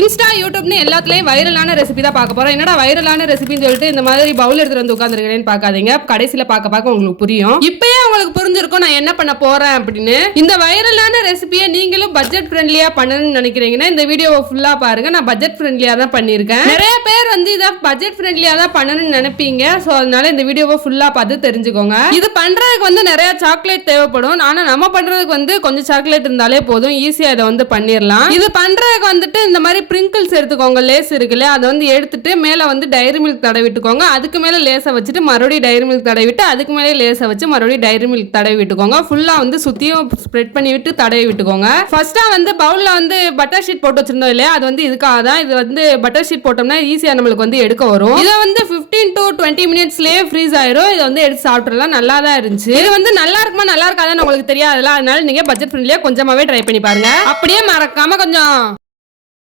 Insta யூடியூப்னு எல்லாத்துலயும் வைரலான recipe தான் பார்க்க போறோம். என்னடா வைரலான ரெசிபின்னு சொல்லிட்டு இந்த மாதிரி பவுல் எடுத்துட்டு வந்து உட்காந்துருக்கேன்னு பார்க்காதீங்க. கடைசியில பார்க்க உங்களுக்கு புரியும். இப்பயே உங்களுக்கு புரிஞ்சிருக்கும் நான் என்ன பண்ண போறேன் அப்படின்னு. இந்த வைரலான ரெசிபியை நீங்களும் பட்ஜெட் ஃப்ரெண்ட்லியா பண்ணணும்னு நினைக்கிறீங்கன்னா இந்த வீடியோவை ஃபுல்லா பாருங்க. நான் பட்ஜெட் ஃப்ரெண்ட்லியா தான் பண்ணிருக்கேன். நிறைய பேர் வந்து இதை பட்ஜெட் ஃப்ரெண்ட்லியா தான் பண்ணணும்னு நினைப்பீங்க. சோ அதனால இந்த வீடியோவை ஃபுல்லா பார்த்து தெரிஞ்சுக்கோங்க. இது பண்றதுக்கு வந்து நிறைய சாக்லேட் தேவைப்படும். ஆனா நம்ம பண்றதுக்கு வந்து கொஞ்சம் சாக்லேட் இருந்தாலே போதும், ஈஸியா இதை வந்து பண்ணிடலாம். இது பண்றதுக்கு வந்துட்டு இந்த மாதிரி பிரிங்கிள்ஸ் எடுத்துக்கோங்க, லேஸ் இருக்குல்ல, அதை வந்து எடுத்துட்டு மேல வந்து டைரி மில்க் தடவிட்டுக்கோங்க. அதுக்கு மேல லேசை வச்சுட்டு மறுபடியும் டைரி மில்க் தடவிட்டு அதுக்கு மேலே லேசை வச்சு மறுபடியும் டைரி மில்க் தடவி விட்டுக்கோங்க. ஃபுல்லா வந்து சுத்தியும் ஸ்ப்ரெட் பண்ணி விட்டு தடவி விட்டுக்கோங்க. ஃபர்ஸ்டா வந்து பவுல்ல வந்து பட்டர் ஷீட் போட்டு வச்சிருந்தோம் இல்லையா, அது வந்து இதுக்காக தான். இது வந்து பட்டர் ஷீட் போட்டோம்னா ஈஸியா நம்மளுக்கு வந்து எடுக்க வரும். இதை வந்து 15 to 20 மினிட்ஸ்லயே ஃப்ரீஸ் ஆயிரும். இதை வந்து எடுத்து சாப்பிடலாம். நல்லா தான் இருந்துச்சு. இது வந்து நல்லா இருக்குமா நல்லா இருக்காதுன்னு உங்களுக்கு தெரியாதுல்ல, அதனால நீங்க பட்ஜெட் ஃப்ரெண்ட்லியா கொஞ்சமாவே ட்ரை பண்ணி பாருங்க. அப்படியே மறக்காம கொஞ்சம்